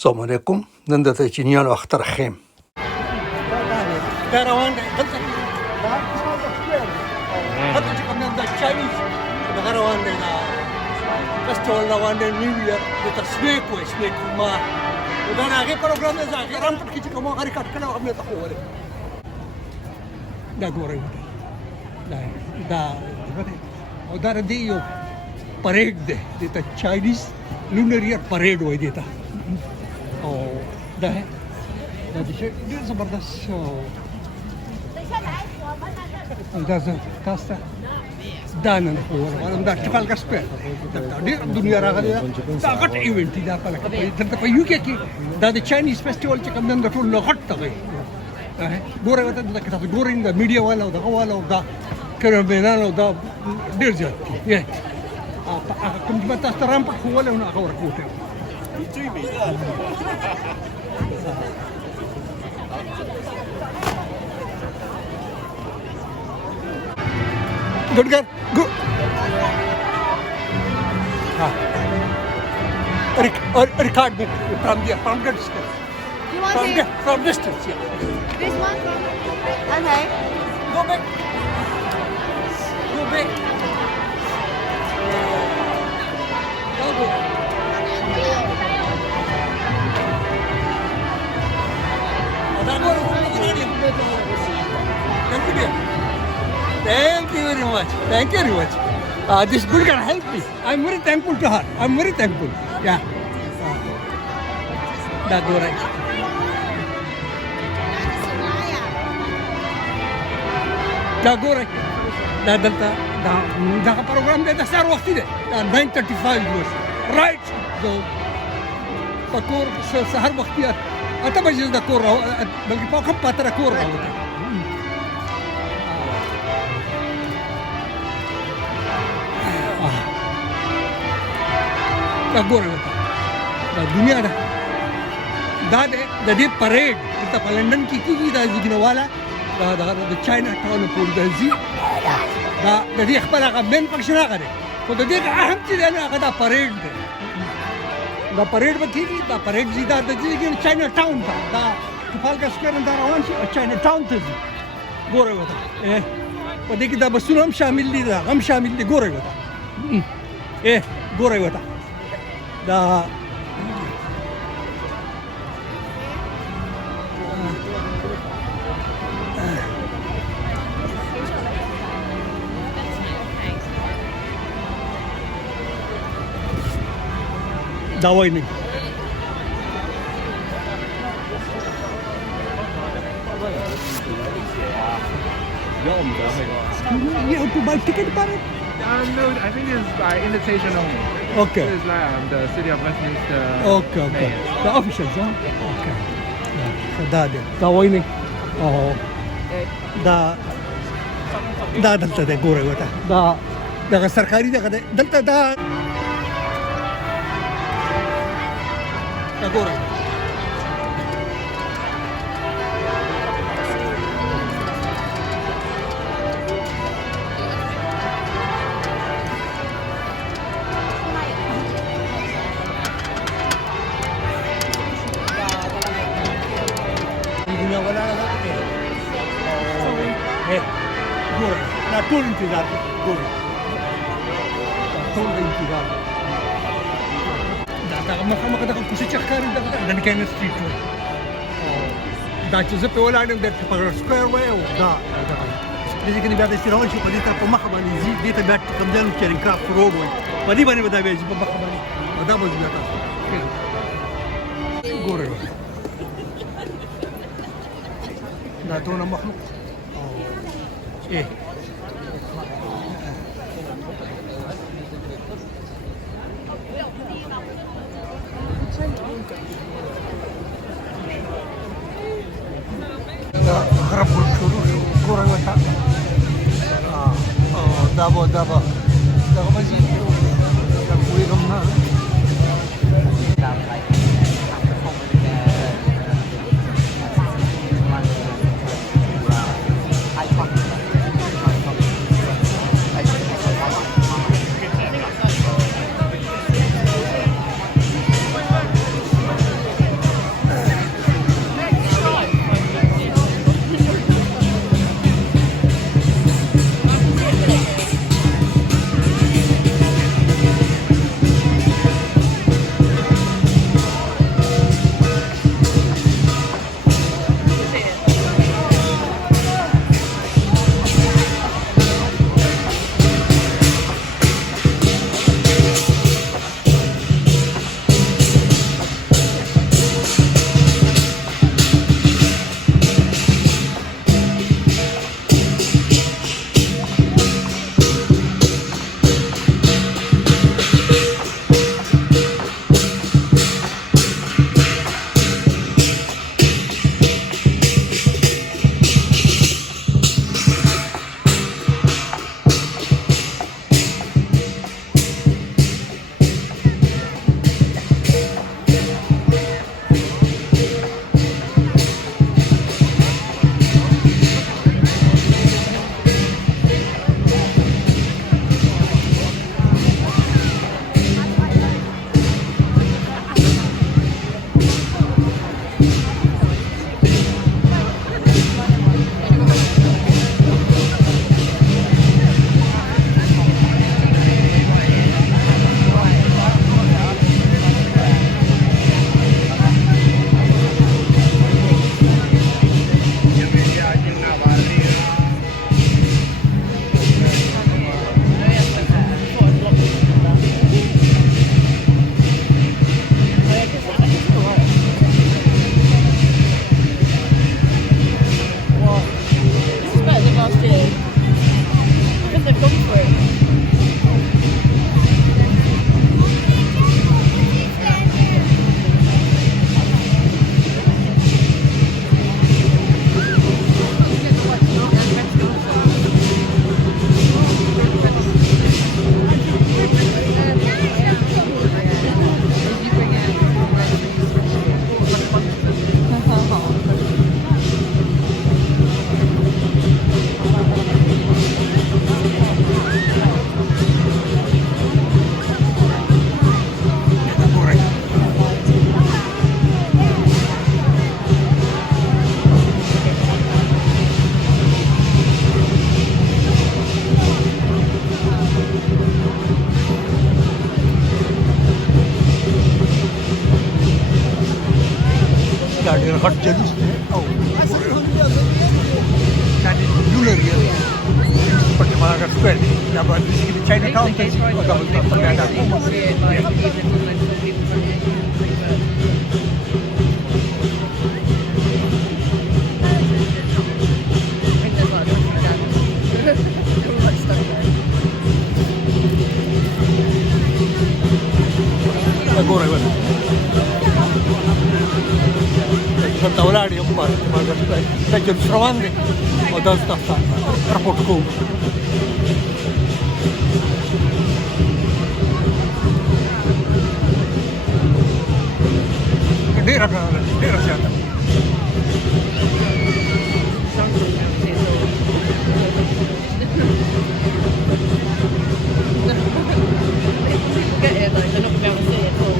السلام علیکم. نن د دچینیانو اختر خیم دا روان دی دلته دا چې کوم د چاینیز دغه روان دی دا فیسټیوال روان دی نیو ایئر د تصویق وایي سنیک ما دا د هغې پروګرام دی زه هغې رامپټ کې چې کوم هغه ریکارډ کړی هغه مې ته ښوولی دا ګورئ دا او دا د دې یو پریډ دی دې ته چاینیز لونر ایئر پریډ وایي دې ته او دا ہے دا ډېر زبردست دا زه تاسو ته دا نن ښووم دا ټپلګه سپیر ډېر دنیا راغلې ده دا غټ ایونټ دی دا دلته په یو کې دا د چاینیز فیسټیوال چې کوم نن د ټول نه غټ دی ګورئ ورته دلته که تاسو ګورئ د میډیا والا او دغه والا او دا کیمرامینان او دا ډېر زیات دي هغه کوم چې به تاسو ته رامپټ ښوولی نو هغه ورکوټی Good girl. Good. Record me from there, from the distance. You want to From distance, yeah. this one? Okay. Go back. Go back. Go back. Thank you very much. Thank you very much. This girl can help me. I'm very thankful to her. I'm very thankful. Yeah. That's all right. That's all right. دا پروګرام دی د سهار وختي دی 9:35 اوس رایټ په کور سهار وختي 8 بجې د کور بلکې په کوم پاتره کور راوته دا ګورئ دا دنیا ده دا د دې پریډ دلته په لندن کې کېږي دا زیږنواله دا د چاینا ټاون پورې د ځي دا د دې خپل هغه مین فنکشن هغه دی خو د دې اهم چې دی هغه دا پریډ دی دا پریډ به کېږي دا پریډ ځي دا د ځي چاینا ټاون ته دا ټفالګه سکویر دا روان شي چاینا ټاون ته ځي ګورئ ورته په دې کې دا بسونه هم شامل دي دا هم شامل دي ګورئ ورته ګورئ ورته دا دا وایي نه You have to buy ticket for it? No, I think it's by invitation only. Okay. It's like the city of Westminster. Okay. Mayor. The officials, huh? Okay. So that is. The wine. Oh. دا دلته دی ګورئ ورته دا دغه سرکاري دغه دی دلته دا ګورئ ټول انتظار ګورئ ټول انتظار دغه مخامخ دغه کوڅه چې ښکاري دغه ډنکن سټریټ و دا چې زه پرې ولاړ یم د ټفلګر سکویر وایي او دا دغه دې کې بیا داسې روان شي په دې طرف په مخه باندې ځي دې ته بیا کوم ځای چیرینګ کرافټ روډ وایي په دې باندې به دا بیا ځي په مخه باندې او دا به ځي بیا تاسو ګورئ دا دونه مخلوق غرب شروع شو ګورئ ورته دا به دغه به ځي پوهېږم نه دا ډېر غټ جلوس دی او دا د لونر ایریا پټ ماګر سکویر دی دا به بیسیکلي چاینا ټاون ته ځي او دا به په ګاډا ګورئ ونه دلته ولاړ یم ماګر سکویر دا جلوس روان دی او دا زه تاسو ته رپورټ کوم ډېره زیاته Get here though, they're not going to be able to see it all.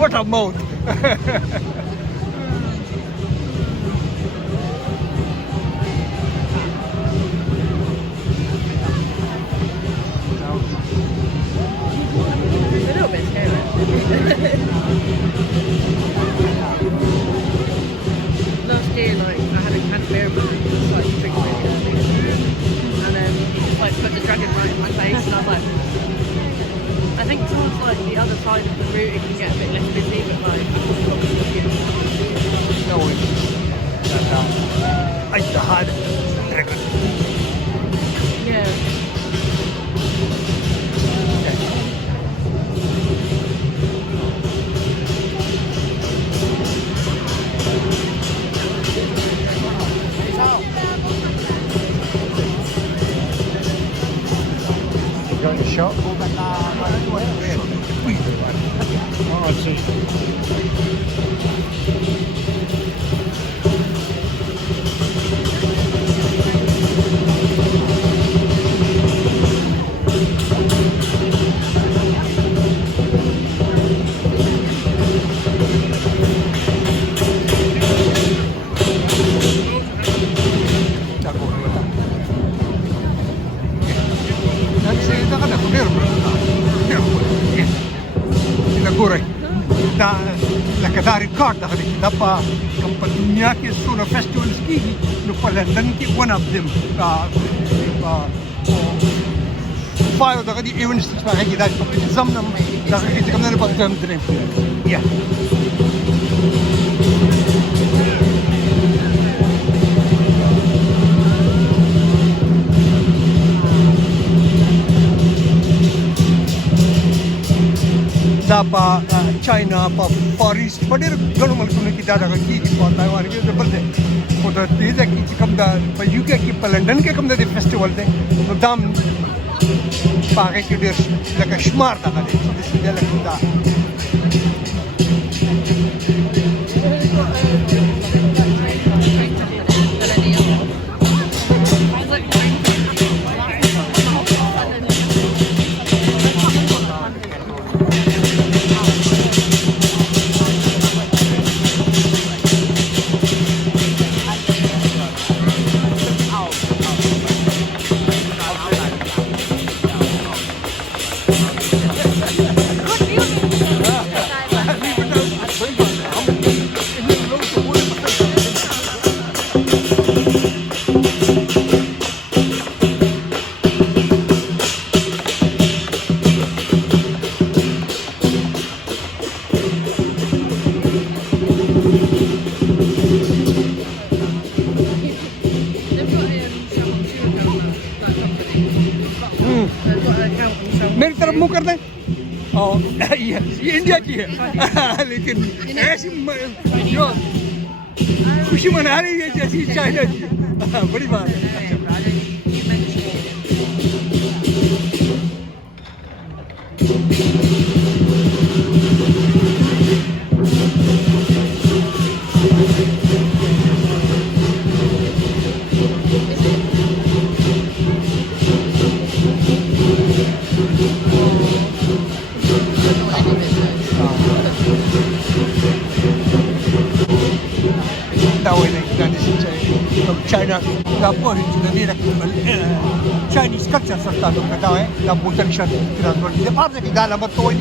What a mouth! It's a little bit scary. Last year, like, I had a beer man, just like drinking really early. And he just like put the dragon right in my face, and I was like, I think towards like the other side of the route it can get a bit less busy, but like I just got to look in. No, it's the hard dragon. Yeah. Got a shot? Oh, I see. ګورئ دا لکه دا ریکارډ دغه دی چې دا په کوم په دنیا کې څونه فیسټیولز کېږي نو په لندن کې ون اف دم فایو دغه دي ایونټس چې په هغې کې دا په پنځم دغه کې چې کوم دی په دویم درېیم یا دا په چاینا په فاریسټ په ډېرو ګڼو ملکونو کې دا دغه کېږي په تایوان کې زه بل دی خو د دې ځای کې چې کوم دا په یو کې په لنډن کې کوم د دې فیسټیول دی نو دا هم په هغې کې ډېر لکه شمار دغه دی چې داسې دی لکه دا मेरी तरफ मुंह कर दें और ये India की है लेकिन ऐसी जो खुशी मना रही है जैसी चाइना की बड़ी बात है دا پوهې چې د دې چاینیز کلچر سره تعلق دا وایي دا بوتل شرط راځول دي په هر ځای کې دا لمر ته وایي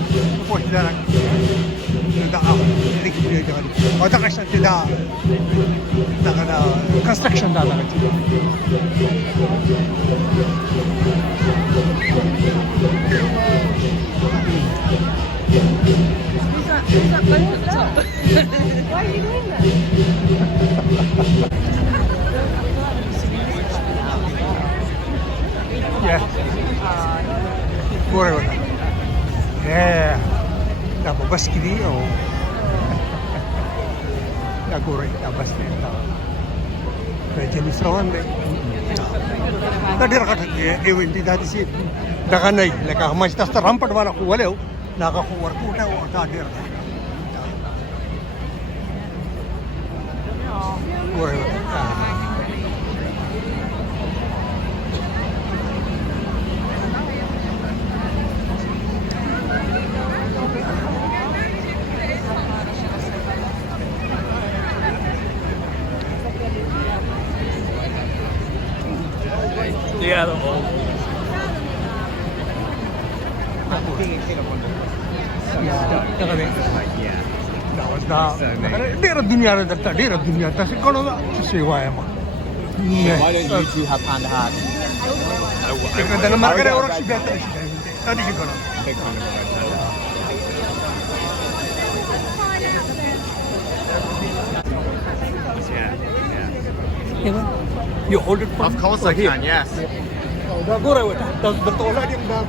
پوهې لري دا او دغه شان چې دا کنسټرکشن دا دغه چې Who's that bloke at the top? Why are you doing that? ګوره ورته دا په بس کې دي او دا ګورئ دا بس دی دا جلوس روان دی دا ډېر غټ ایونټ دی دا داسې دغه نه وي لکه هماچې تاسو ته رمپټ والا خو ولی و هغه خو ورکوټه و دا ډېر ګورئ Yeah, the whole. ډېره دنیا ده دلته ډېره دنیا داسې ګڼو ده چې څه یې وایم Why don't you two have hand to hand? د نه ملګری ورک شي بیا ته شي دا دې شي ګڼو Big fan of it. You hold it Of course I can, yes. دا ګوره ورته دا درته ولاړ یم دا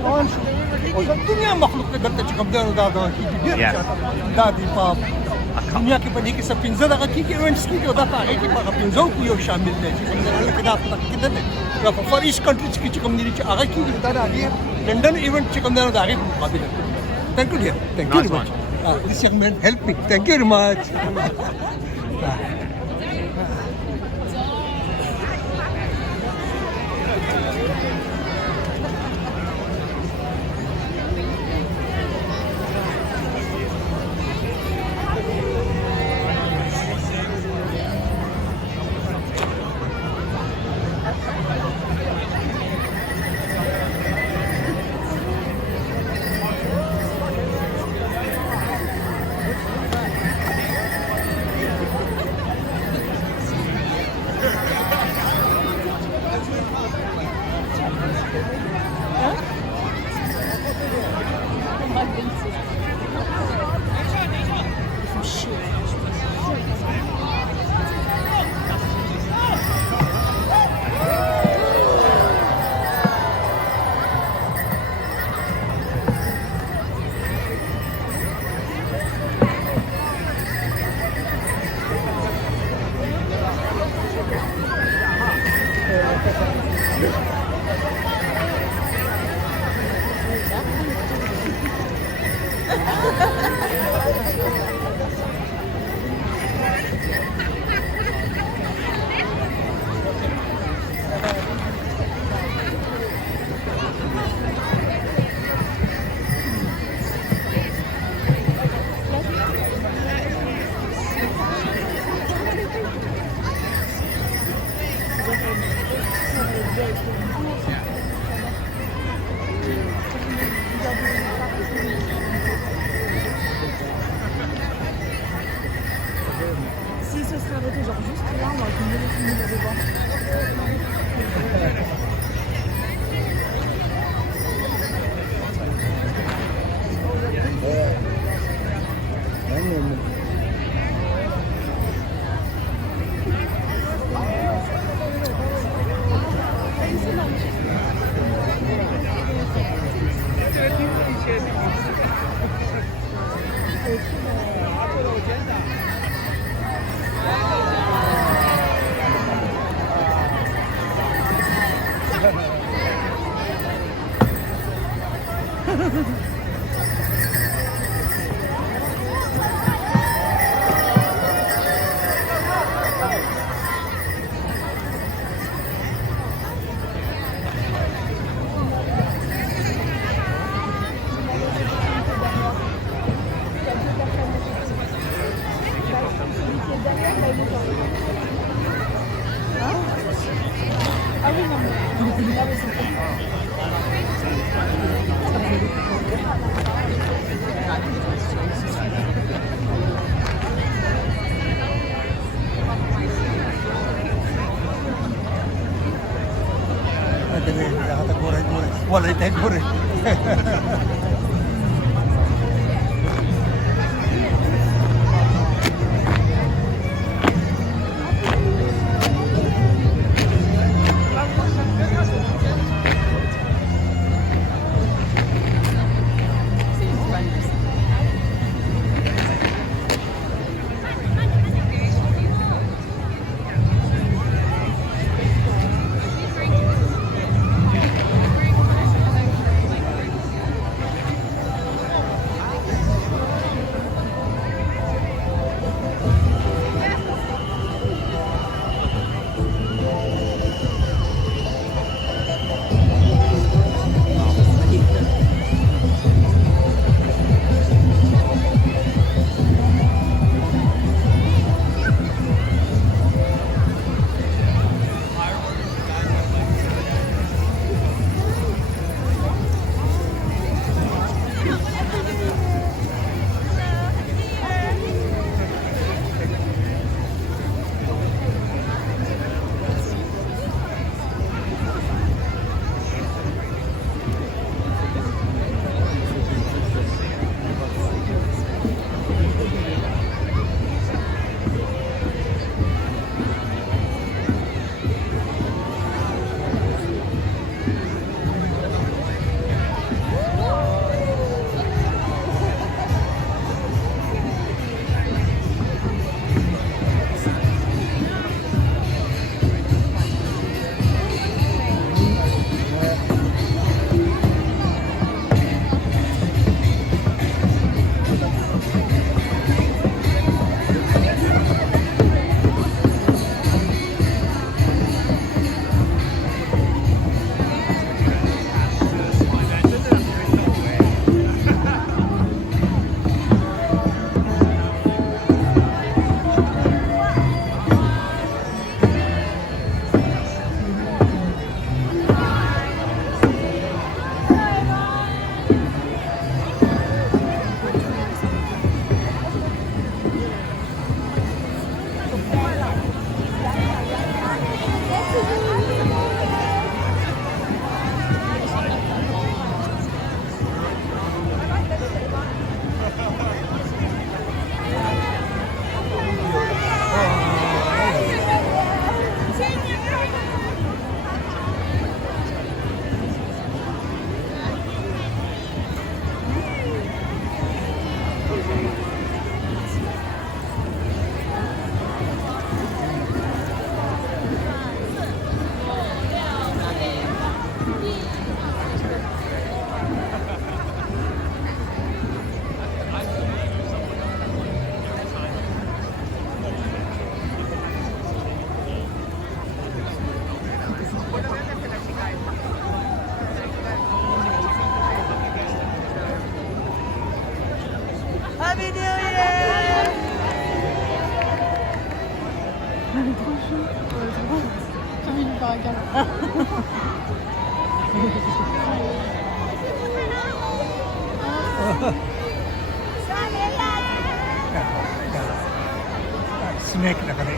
فرانس او دا دنیا مخلوق دی دلته چې کوم دی نو دا کېږي ډېر دا دي په دنیا کې په دې کې څه پنځه دغه کېږي ایونټس کېږي او دا په هغې کې په هغه پنځو کې یو شامل دی چې کوم دی لکه دا په دغه کې نه دی دا په فار ایسټ کنټریز کې چې کوم دي چې هغه کېږي دا د هغې لنډن ایونټ چې کوم دی نو د هغې په مقابله کې Thank you, dear. Thank you very much. This young man helped me. Thank you very much. Si ce serait arrêté genre juste là, on va finir devant. Boleh teh goreng. Snack na kare.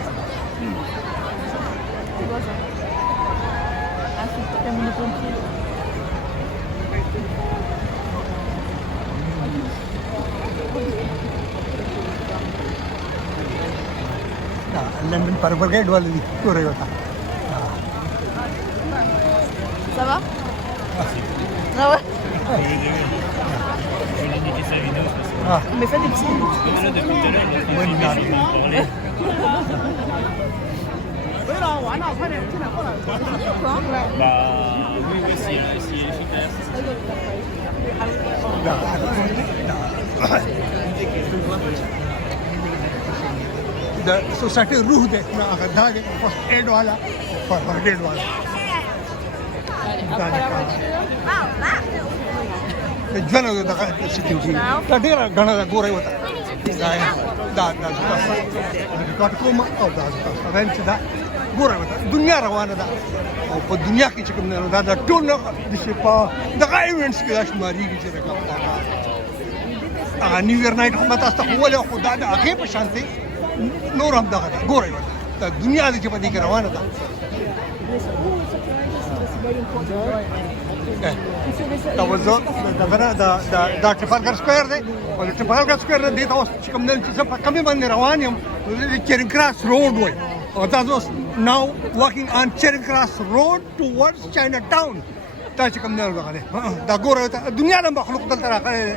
London पर brigade वाले क्यों रहे होता Ça va? Ah ouais? Ah. Mais fais des petits. The society रूह देखना अगर दागे first aid वाला फर्स्ट एड वाला जन होता है सिक्योरिटी का डेरा घना दा गोरे होता दा दा दा कटकोमा और दा अवेंट दा ګوره دنیا روانه ده او په دنیا کې چې کوم نه دا ټول د شپه دغه ایونټس کې شمارېږي چې دغه هغه نیو ایئر نایټ هم تاسو ته وله خو دا د هغې په شان دی نور هم دغه ده ګورئ دا دنیا دی چې په دې کې روانه ده دا وزه دا ټرافالګر سکویر دی او د ټرافالګر سکویر نه دې ته اوس چې کوم نه چې زه په کمې باندې روان یم د چیرینګ کراس روډ وایي او تاسو اوس ناو واکینګ آن چیرینګ کراس روډ ټوورډز چاینا ټاون دا چې کوم نه دغه دی دا ګوره دنیا د مخلوق دلته راغلی دی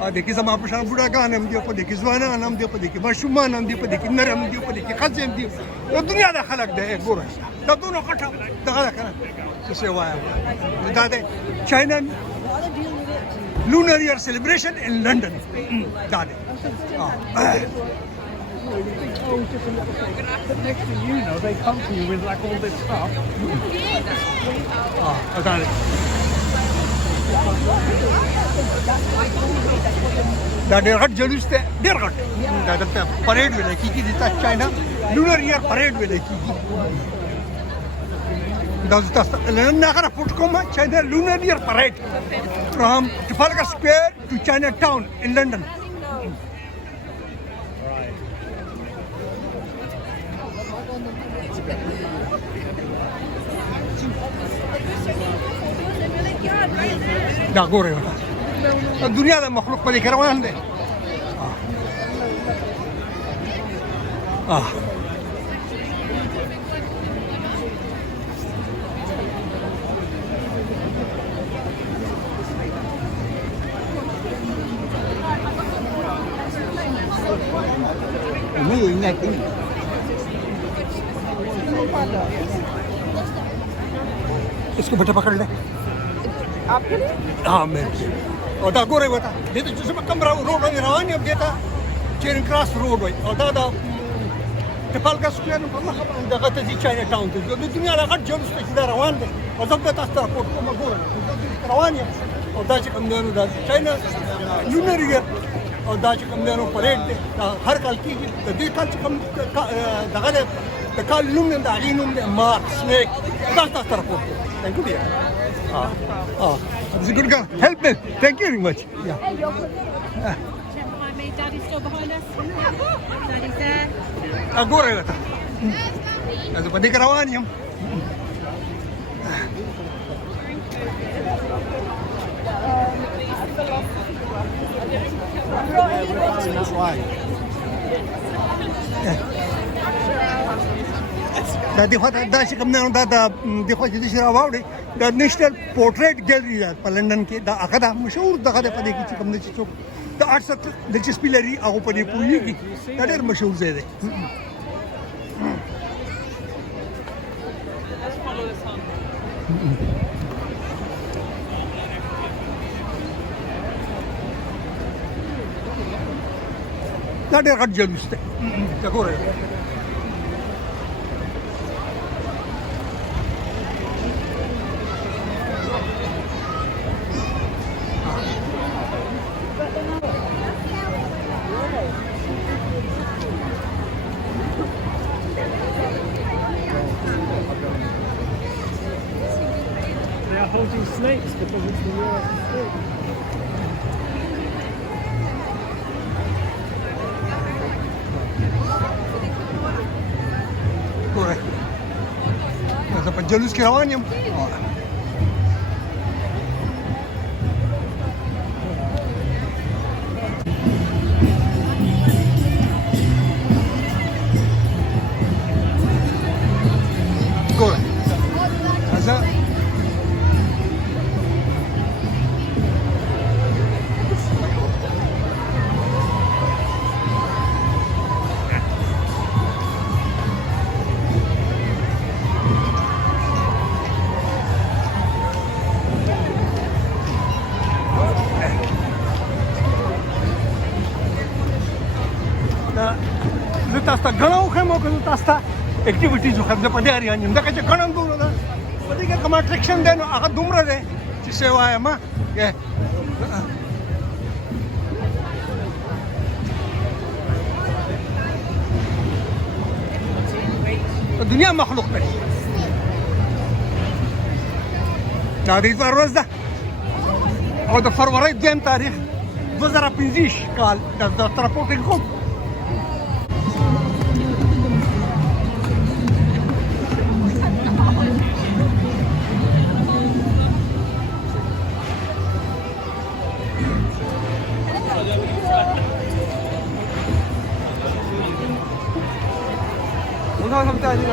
د کې زما په شان بوډاګان هم دي په دې کې ځوانان هم دي په دې کې ماشومان هم دي په دې کې نر هم دي په دې کې ښځې هم دي د دنیا د خلک دی ګوره دا دونه غټه دغه ده که نه څه شی وایم دا دی چاینا Lunar Year celebration in London دا دی Next to you know, they come to you with like all this stuff. دا دی دا ډېر غټ جلوس دی ډېر غټ دا دلته پریډ ویلی کېږي دلته چاینا لونر ایئر پریډ ویلی کېږي دا زه تاسو ته نن هغه راپورټ کوم چاینا لونر ایئر پریډ فرام ټرافالګر سکویر ټو چاینا ټاون ان لندن دا ګورئ دنیا د مخلوق په دې کې روان دی इसको बेटा पकड़ ले आपके लिए हाँ मेरे और दा गोरे बता दे तो जिसमें कम रोड है रवानी अब देता चेरिंग क्रॉस रोड है और दा ټرافالګر سکویر په مخه باندې دغه ته ځي چاینا ټاون ته د دنیا له غټ جلوس ته چې دا روان دی او زه به تاسو ته راپورټ کوم ګورئ روان یم او دا چې کوم دی نو دا چاینا لونر ایئر او دا چې کوم دی نو پریډ دی دا هر کال کېږي د دې کال چې کوم دغه دی د کال نوم دی د هغې نوم دی مارک سنیک دا تاسو ته راپورټ کوم تھینک یو ډیر It's a good girl. Help me. Thank you very much. Yeah. Hey, you're good. Check behind me. Daddy's still behind us. Daddy's there. Agora ata. Azo pa di karawan yun. دا دی خو دا چې کوم نه دا د خو چې شي راوړي د نېشنل پورټریټ ګیلري ده په لندن کې دا هغه د مشهور دغه د پدې کې چې کوم نه چې څوک د آرټس دلچسپي لري هغه په دې پوهېږي دا ډېر مشهور ځای دی دا ډېر غټ جلوس دی دا ګورئ Holding snakes because it's the year of the snake. Correct. Nasa pagjalus kirawan yung correct. Nasa زه تاسو ته غنا وخم او که تاسو ته اکټیویټیز وخم زه په دې اړین یم دا چې غنا دومره ده په دې کې کوم اټریکشن دی نو هغه دومره دی چې څه وایم د دنیا مخلوق دی. دا د اتوار ورځ ده او د فروری 2 تاریخ 2025 کال د رپورټینګ کوم.你看他们在那个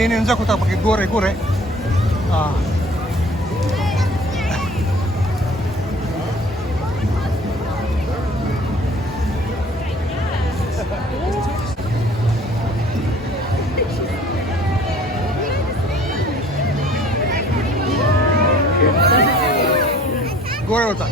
دې ننځکو ته پکې ګورئ ګورئ ورته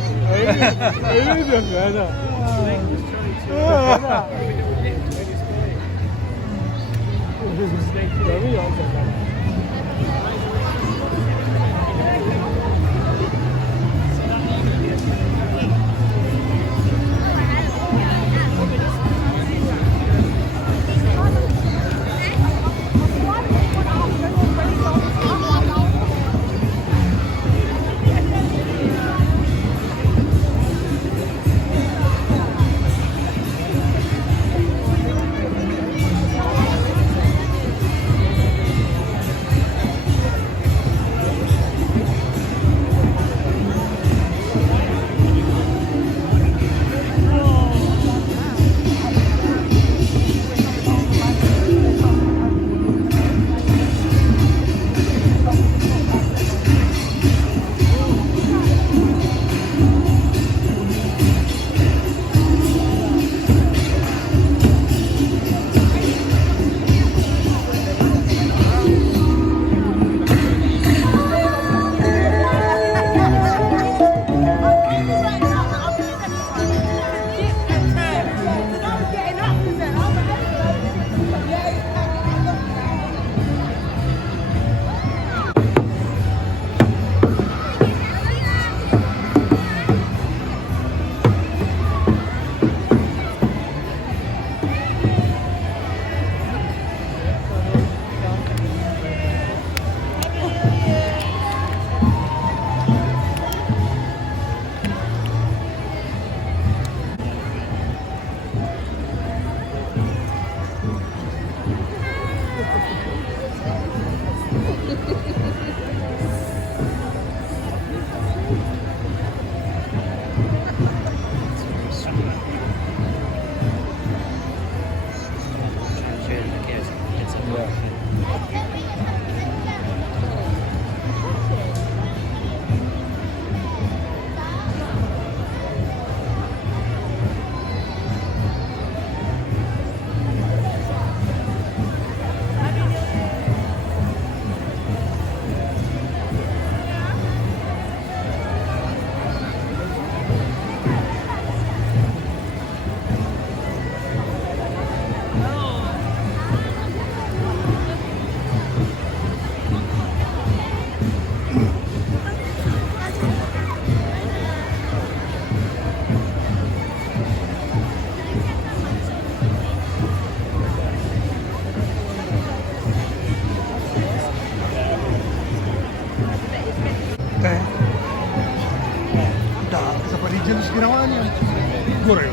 ګورئ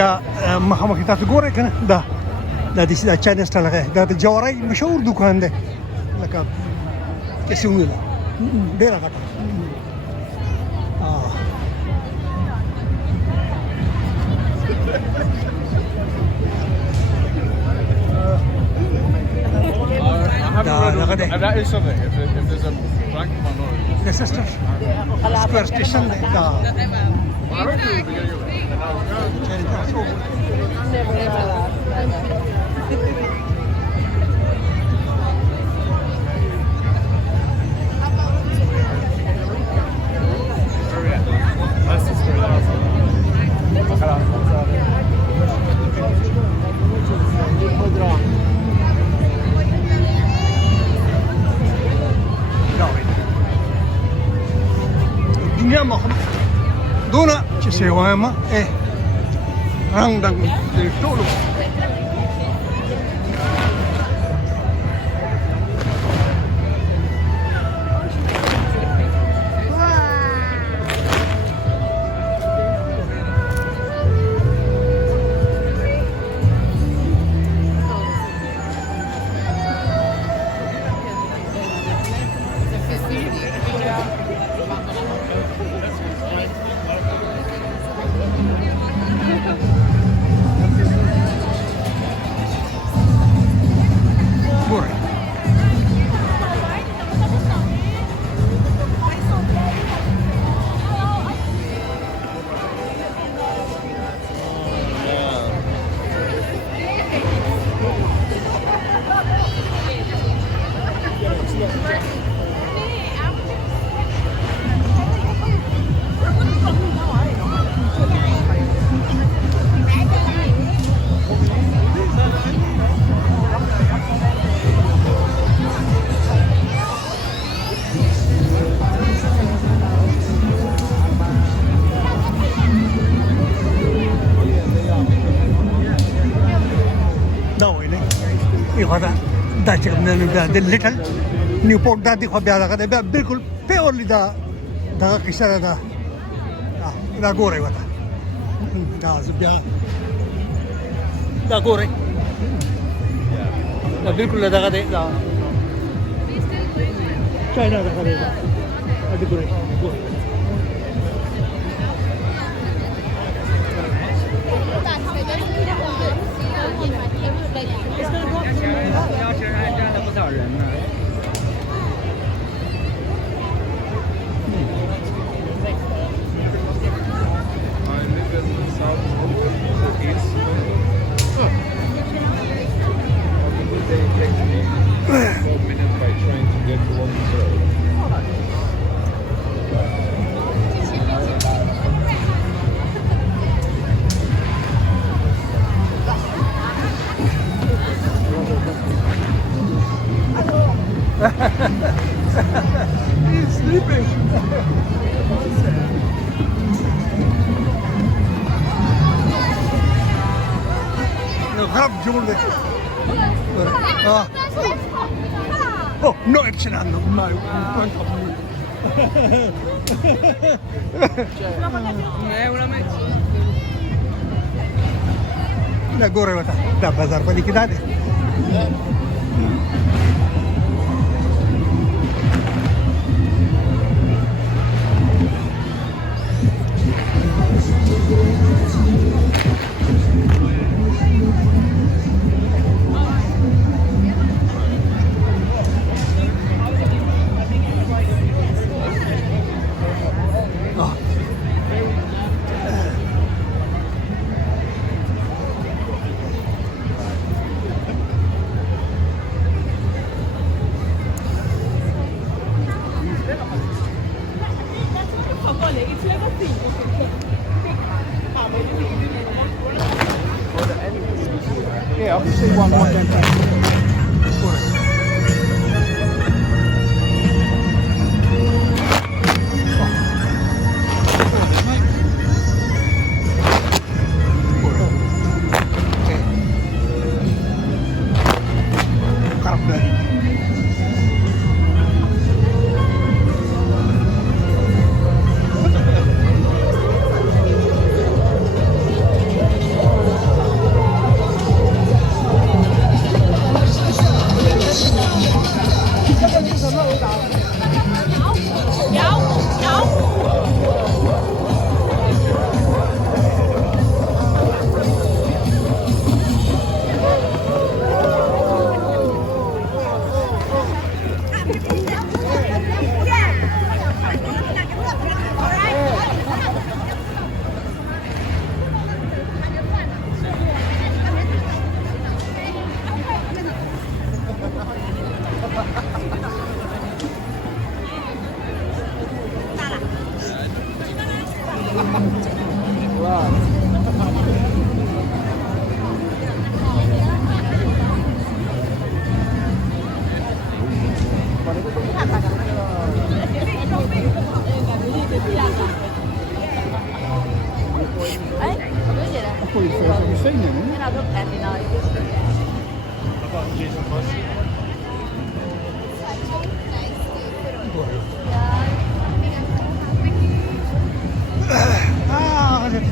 دا مخامخ تاسو ګورئ کنه دا د چاینل سټایل هغه دا د جواري مشهور دکان دی لکه کیسه ویل ډیر غټه That is something. If there's a rank minority. The sister square station da دنیا مخم دونه چې څه وایم رنگ د ټولو دا چې د لیټل نیوپورټ دا دی خو بیا دغه دی بیا بالکل پیورلی دغه قصه ده دا ګورئ ورته دا بیا دا ګورئ دا بالکل دغه دی دا چاینا دغه دی دا ګورئ He's sleeping. No, grab Jordan. Oh, no action on them. No, in front of me. Da gore wata. Da bazar pa likida de. Yeah, I'll see one more time.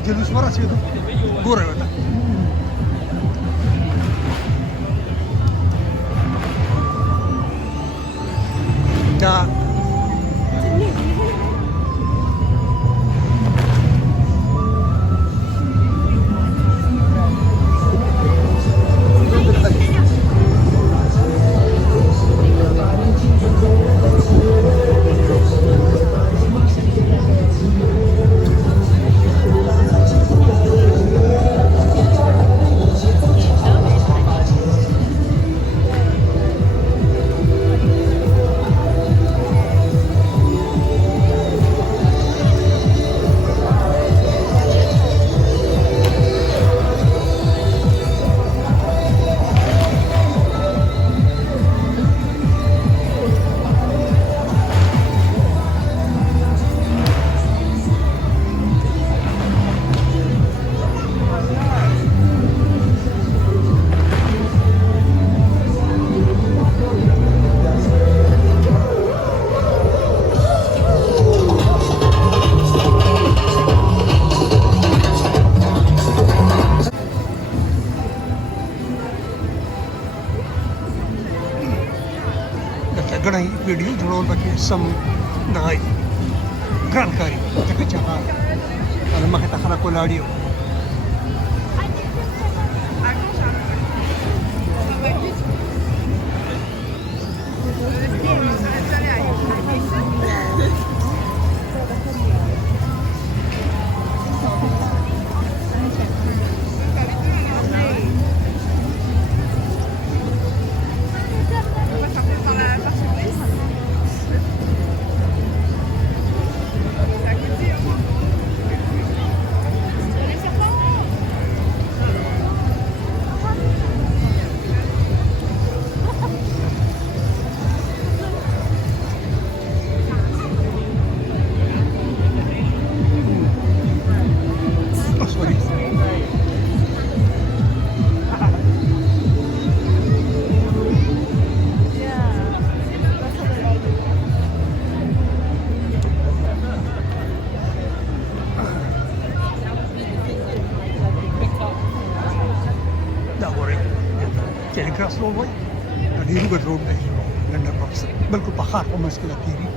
جلوس ورسېدو ګوره ورته دا ګڼه ویډیو جوړول پکې سم دغه ګران کاري ځکه چې هغه مخې ته خلک ولاړ یو کراس روډ وایي دا ډېر اوږد روډ دی لنډن باکس بلکل په ښار په منځ کې دا تېري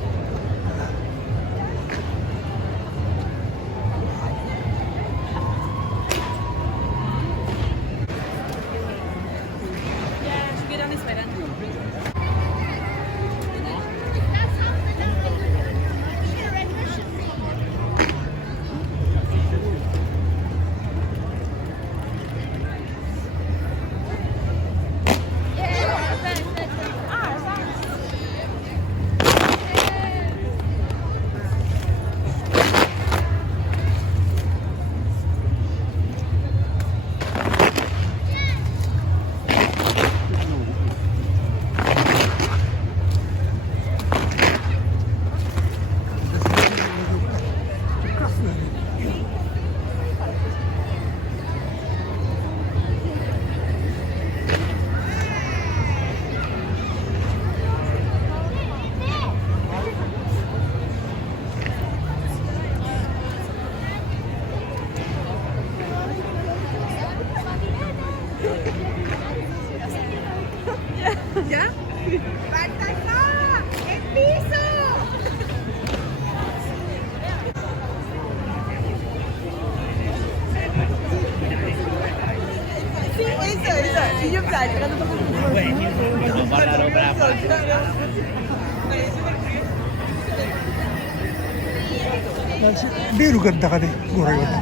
ډېر اوږد دغه دی ګورئ ورته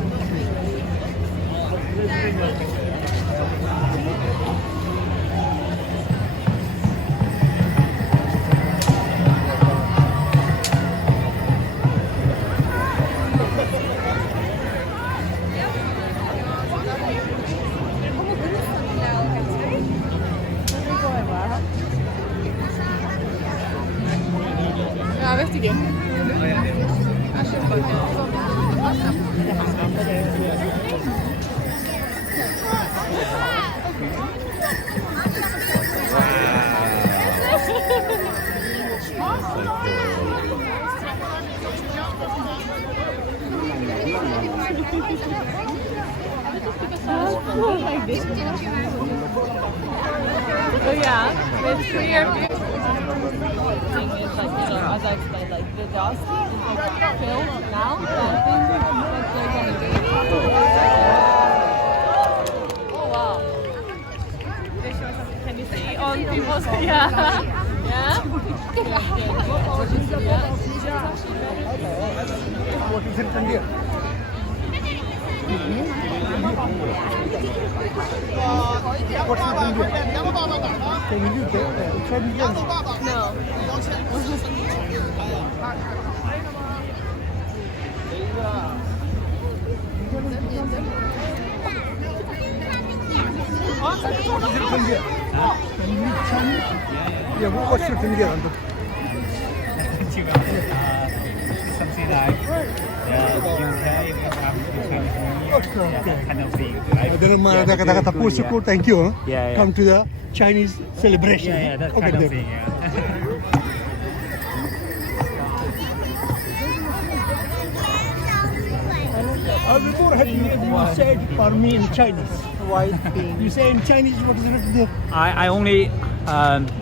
Like this. Oh yeah, it's clear. Thing is like, you know, as I explained, like the dust is like filled now. But I think what they're gonna do. Oh wow. They show something. Can you see all people's? Yeah. Yeah. What is written here? What's written here? Can you try me again? No. What's written here? Can you tell me? Yeah, what's written here? Something like UK become between that kind of thing, right? Thank you. Huh? Yeah. Come to the Chinese celebration. Yeah, that Okay, kind of there. thing. Yeah. Before you said for me in Chinese. You say in Chinese what is written there? I only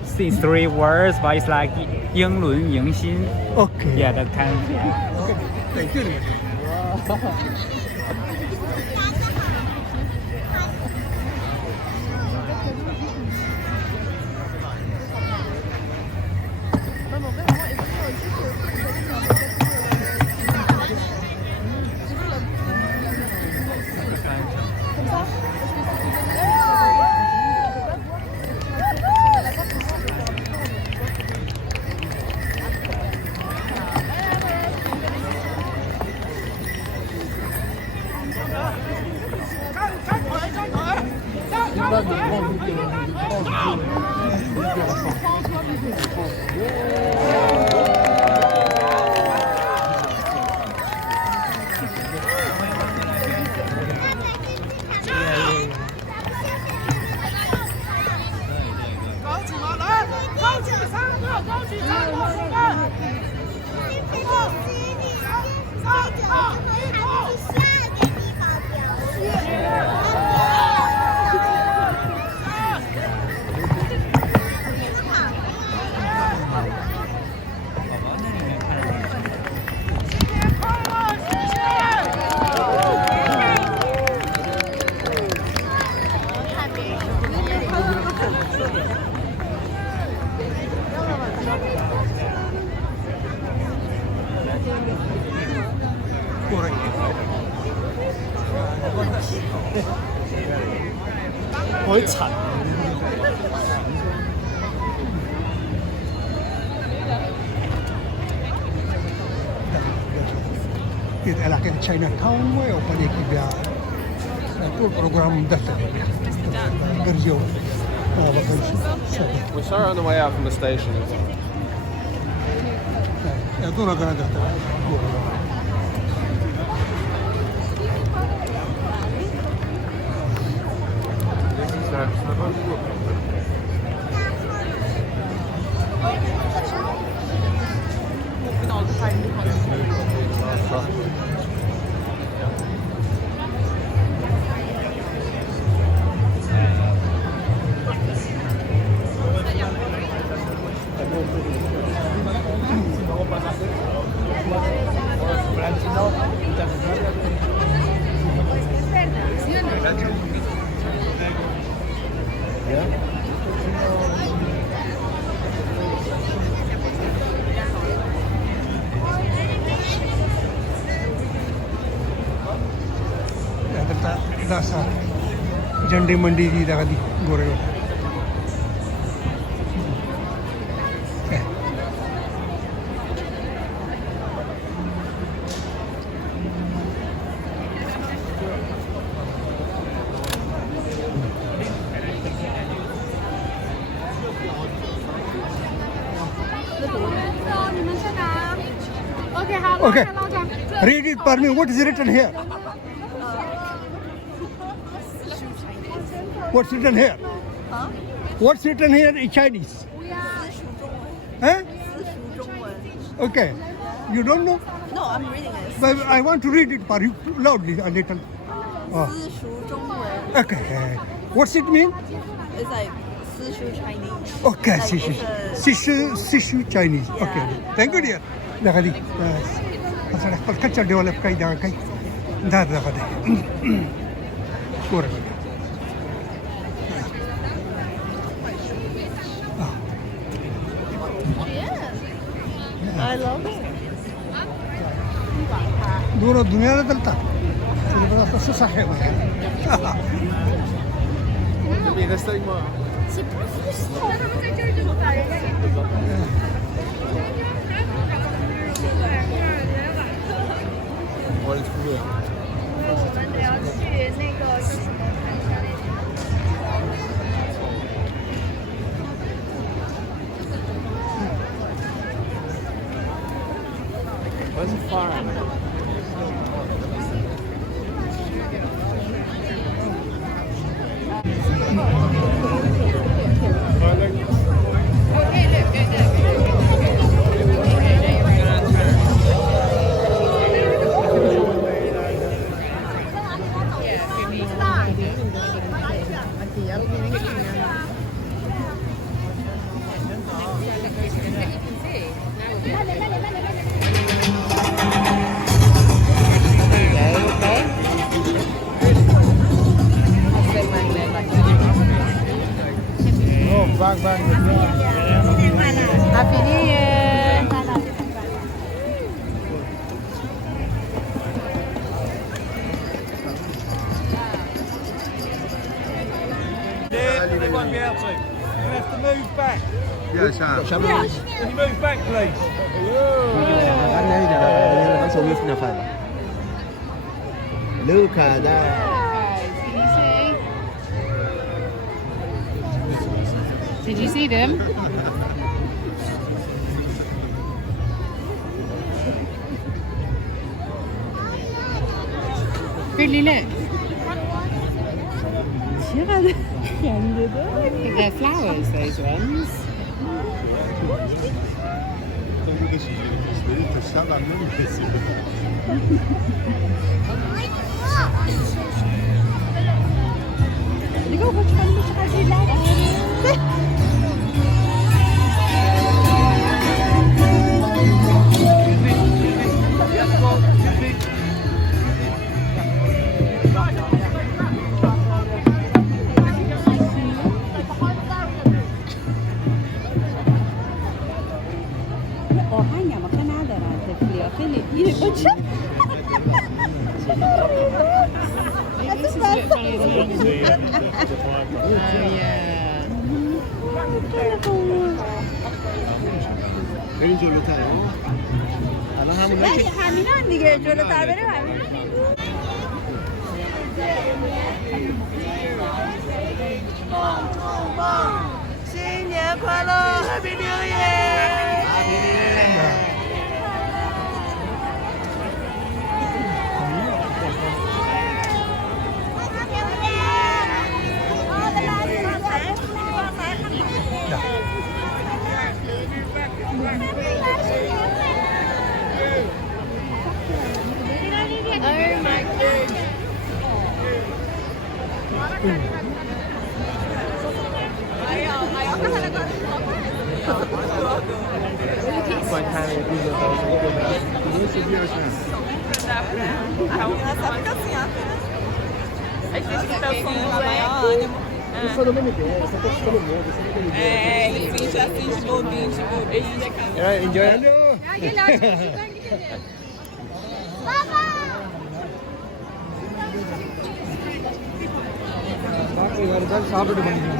see 3 words, but it's like 英伦迎新. Okay. Yeah, that kind of thing. Okay. Thank you. Ela ke Chinatown में open की बिया तो program दस गर्जियो We saw her on the way out from the station. या तो ना करना चाहता दासा झंडे मंडी की जगह दी गोरे Okay, read it for me. What is written here? What's written here? Huh? What's written here in Chinese? Huh? Okay. You don't know? No, I'm reading it. But I want to read it for you loudly a little. 私塾中文 Okay. What's it mean? It's like Sishu Chinese. Okay, Like Sishu. it's a- Sishu Chinese. Okay. Yeah. Thank you, dear. دغه دي سره خپل کلچر ډیولپ کوي دا کوي دا دغه دی ګوره I love it. دوره دنیا ده دلته چې په تاسو صاحب Mais reste avec moi. C'est plus frustrant. On va les trouver. 我们得要去那个叫什么看一下那个。 Where's the farm? Happy New Year. They won't be able to. You have to move back. Yeah, Sam. Can you move back, please? Luca, dai. Did you see them? Really, look. They're flowers, those ones. همینان دیگه جلوتر بریم همین. Happy New Year! Oh my God. சாப்பிட்டு பண்ணிக்கலாம்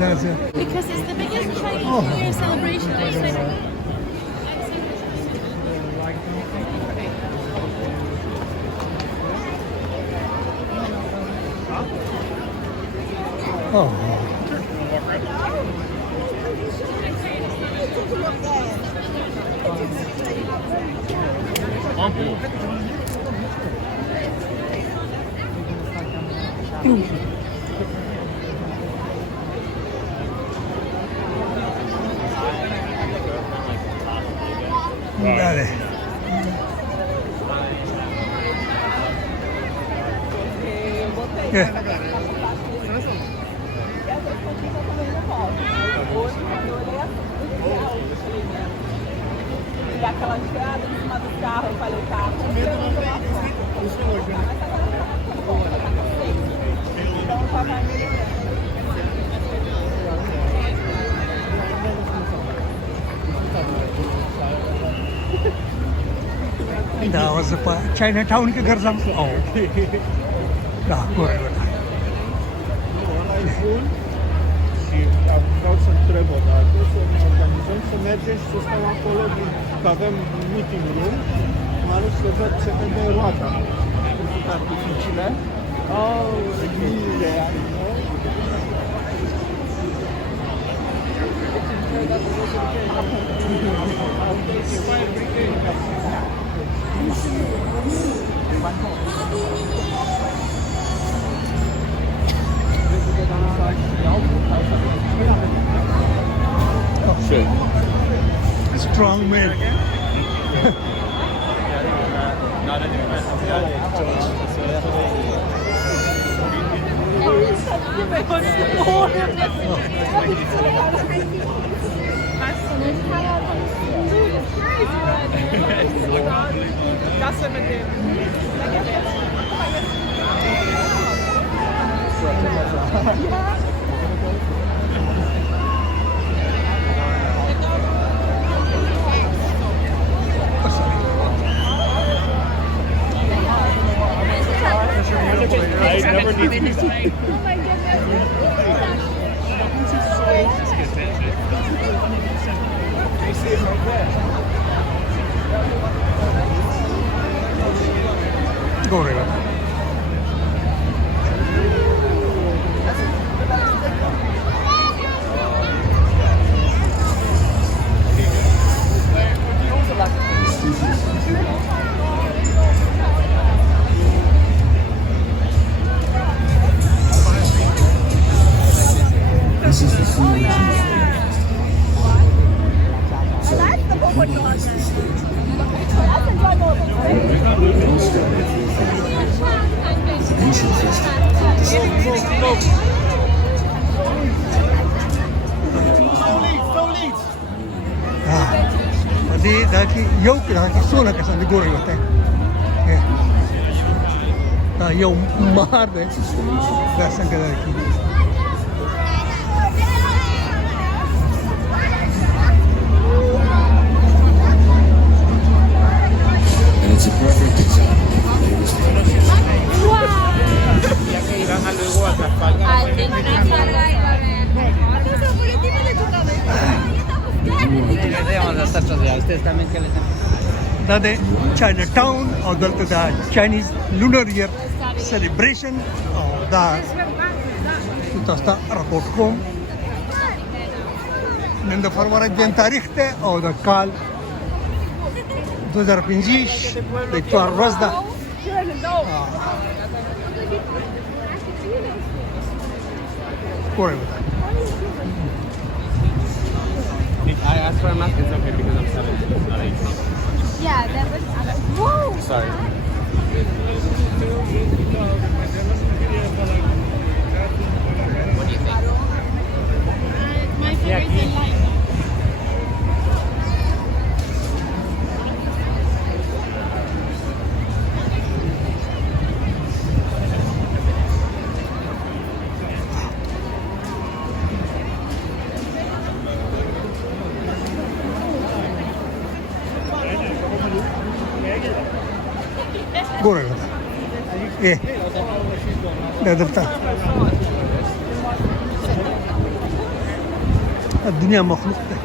That's it. Because it's the biggest Chinese New Year celebration. Oh. Dale. E aquela estrada em cima do carro, eu falei, carro. Então já vai melhorando. دا وزه په چاینا ټاون کې ګرځم او دا ګورې وتا Vreau să întreb o dată, să ne organizăm să mergem și să stăm acolo, că avem meeting room, mai ales să văd se vede roata. Sunt artificiile. Oh, bine, strong man I never need to be back. ګورې وتا دې دا کې یو دا کې څونه کسان دي ګورې وته دا یو مار دی دا څنګه دا کې And it's a perfect example. دا د چاینا ټاون او دلته دا چاینیز لونر ایئر سیلیبریشن او دا تاسو ته راپورټ کوم نن د فروری 2 تاریخ ته او د کال 2015 د اتوار ورځ ده ګورې I asked for a mask, it's okay because I'm 17, not 18. Yeah, that was. Whoa! Sorry. What do you think? My favorite is light. ګورې وتا دا دلته الدنيا مخلوق ده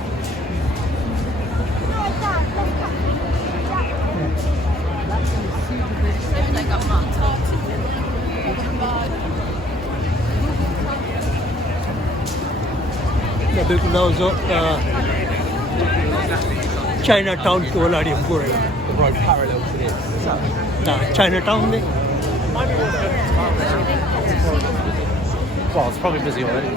بالکل دا زه چاینا ټاون کې ولاړ یم ګورې Right parallel to this. دا چاینا ټاون دی Well, it's probably busy already.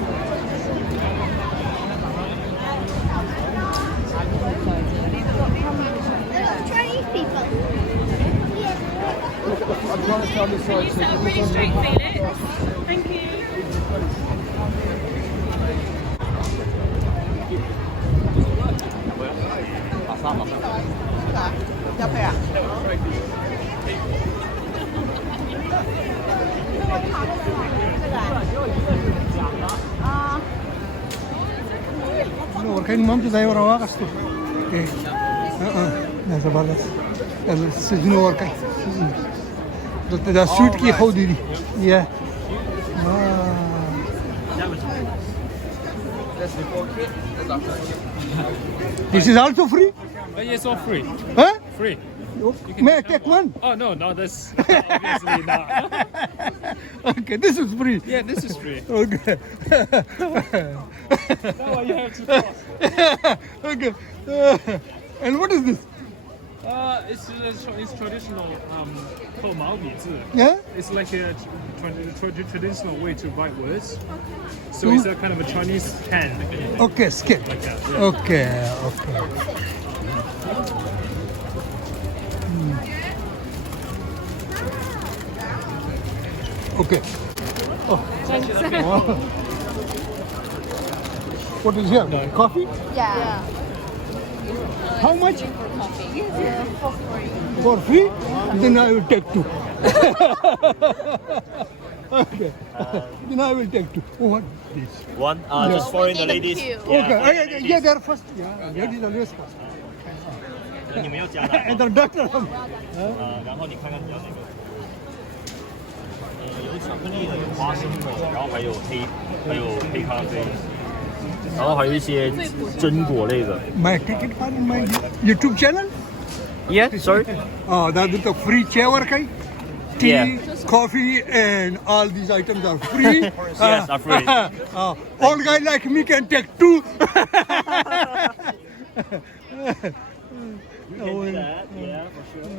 Chinese people. I'm trying to on this side. So Sound really straight, Felix. Thank you. نور كاين مامتو زي ورا واقستو ايه لا زبردست سجنو ور كاين دا سويت كي خودي دي يا This is also free? It's all free. Huh? Free. May I take one? Oh no, that's obviously not. Okay, this is free. Yeah, this is free. Okay. No, you have to cost. Okay. And what is this? It's traditional Yeah? It's like a traditional way to write words. So it's a kind of a Chinese hand. Okay, skip. Like that. Yeah. Okay, okay. Okay. Oh. What is here? Coffee? Yeah. How much? For free. For free? Then I will take two. Okay. Then I will take two. Oh, what is this? One, just for the ladies. Okay. Yeah, they're first. Yeah, ladies always first. 你们要加奶 And the doctor. 然后你看看比较那个，有巧克力的，有花生的，然后还有黑咖啡，然后还有一些榛果类的。 My ticket for my YouTube channel? Yeah, sorry. That's the free chair kai. Tea, Yeah. coffee, and all these items are free. Yes, are free. Old guy like me can take two. You can do that, yeah, for sure.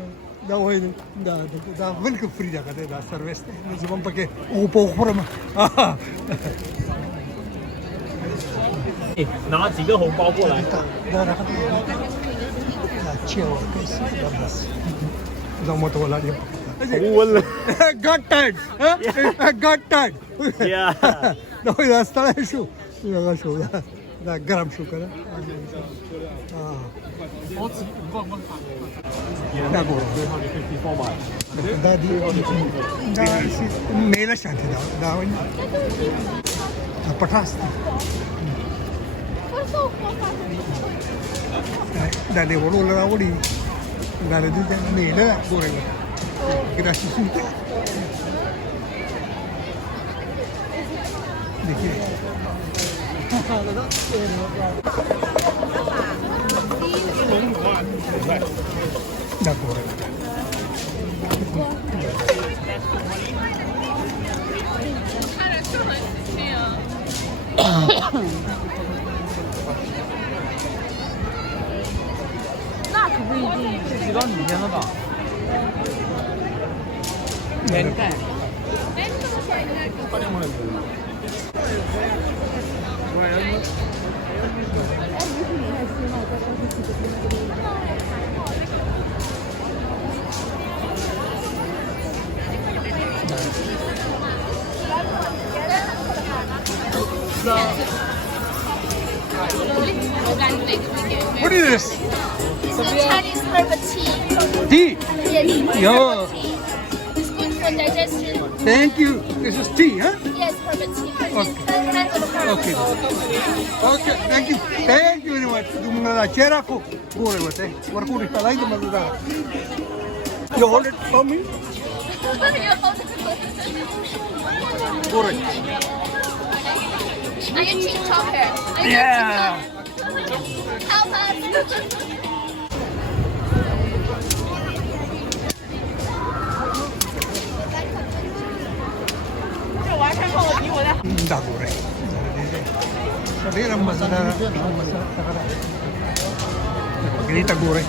Da welke free da kada da service. Ne zaman pake upo khurma. 拿几个红包过来。 Got tired. Got tired. Yeah. No, that's not a shoe. Da garam shoe kada. Da go. Da di. Da mela shanti da. Da wani. Patas. Da le volo la voli. Da le di mela gore. Gracias. देखिए D'accord.那可不一定，洗到里面了吧？没盖。What is this? Chinese herbal tea. Tea. Yes. Yo. It's good for digestion. Thank you. This is tea, huh? Yes, herbal tea. Okay. Okay. Thank you. Thank you very much. तुम मेरा चेहरा को गोरे बते. Workout इतना like मजेदार. You hold it for me. Gore. Are you TikToker? Yeah. Help us. Da gore. Sabera mजेदार. Grita gore.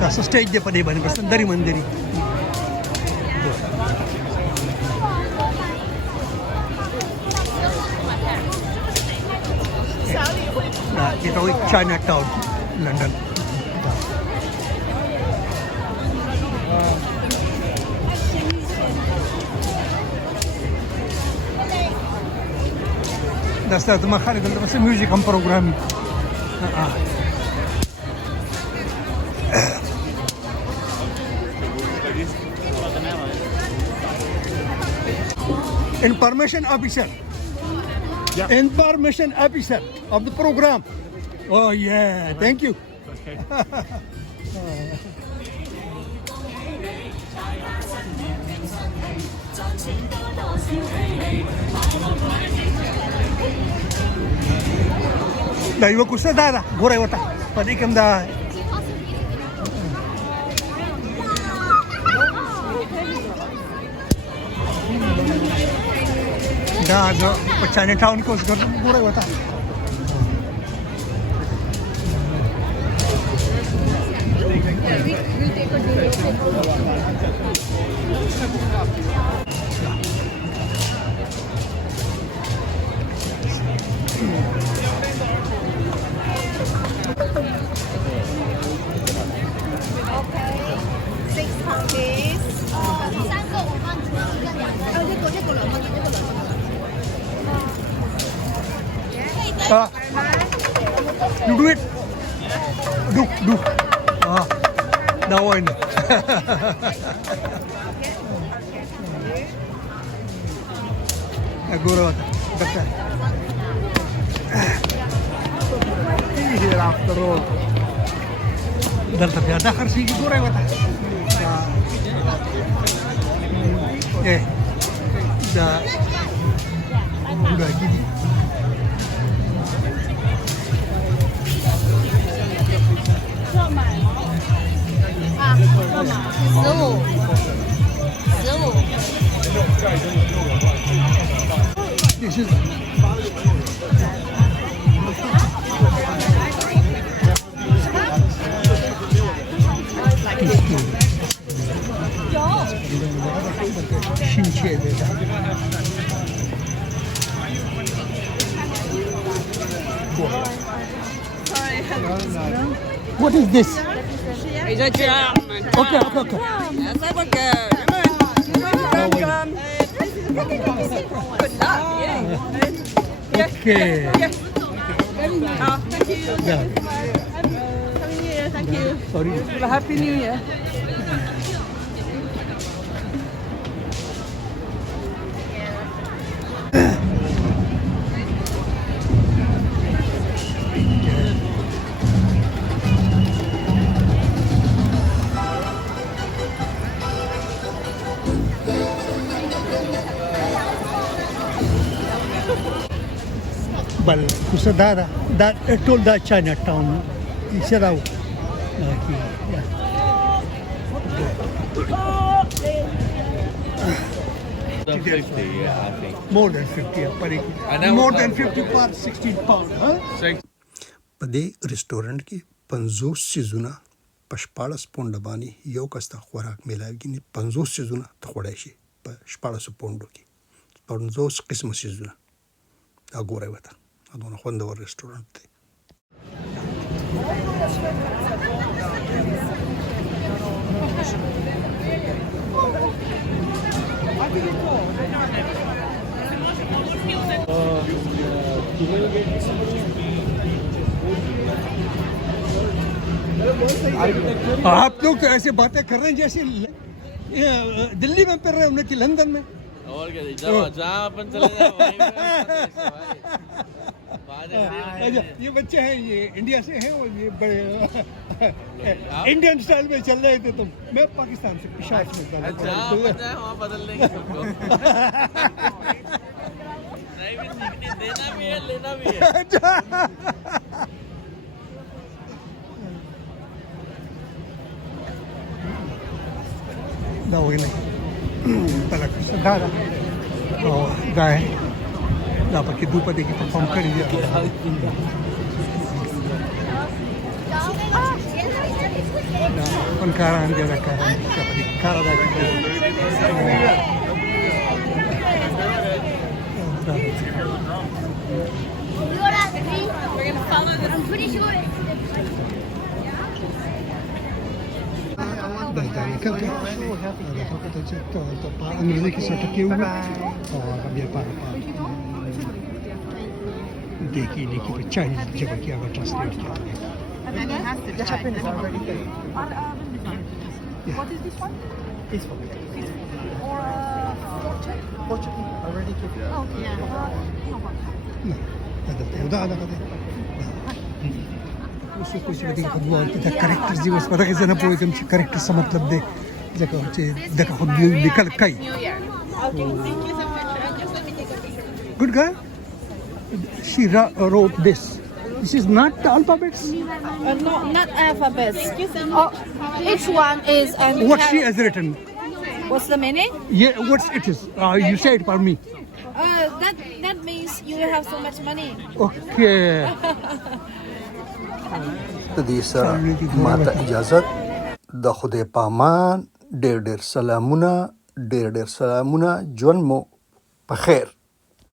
That's stage je pade bani bas andari mandiri. Kita wih Chinatown, London. دا ستاسو ما خاله دلته بس میوزیک هم پروګرام Information officer. Yeah. Information officer of the program. Oh yeah, thank you. Okay. دا یو کوڅه ده ګورئ ورته په دې کې هم دا په چاینه ټاون کې اوس ګورئ ورته You do it. Do. That one. Agora, doctor. Here after all. دلته بیا دا خرڅېږي ګورئ ورته دا ګوډاګي دي This is What is this? It's a drum. Okay. Yes, I will go. Come. Good luck. Yeah. Okay. Oh, thank you. Yeah. Happy New Year. Thank you. Sorry. Have a Happy New Year. Well, Kusadara, that I told that Chinatown. He said out. Yeah. 50, yeah, I think. More than 50. More than 50 per 16 pounds. Huh? په دې رستورانت کې 50 سیزونه په 14 پونډه باندې یو کس ته خوراک میلاوي. 50 سیزونه ته خوړای شي په 14 پونډو کې 50 قسم سیزونه دا ګورئ وته دا خوندور رستورانت دی. आप लोग तो ऐसे बातें कर रहे हैं जैसे दिल्ली में फिर रहे हैं उन्हें कि लंदन में और क्या जहाँ अपन चले अच्छा ये बच्चे हैं ये इंडिया से हैं और ये बड़े इंडियन स्टाइल में चल रहे थे तुम मैं पाकिस्तान से पिशाच में था अच्छा वहाँ बदल लेंगे सबको देना भी है लेना भी है da wini pala sadara gaye da pa ke dupa de ki perform kari diya da kon karan dia da karan ka pa kara da ki I'm pretty sure निकल के तो अंग्रेजी की सटके हुए और अब ये पार دې کې لیکي په چاینیز ژبه کې هغه ټرانسلیټ کړي. And then it has to be Japanese already. What is this one? Peaceful. Or Fortune already given. oh yeah. دا دغه دی. اوس خو چې دې په دوه کې د کریکټرز دی اوس په دغه ځنه پوهېږم چې کریکټر څه مطلب دی ځکه چې دغه خو لیکل کوي. New Year. Okay, thank you so much. Just let me take a picture. Good guy. She wrote this. This is not alphabets. No, not alphabets. Each one is an. What she has written. What's the meaning? Yeah, what's it is? You say it for me. That means you have so much money. Okay. د دې سره ماته اجازه د خدای پامان ډېر ډېر سلامونه ژوند مو په خیر.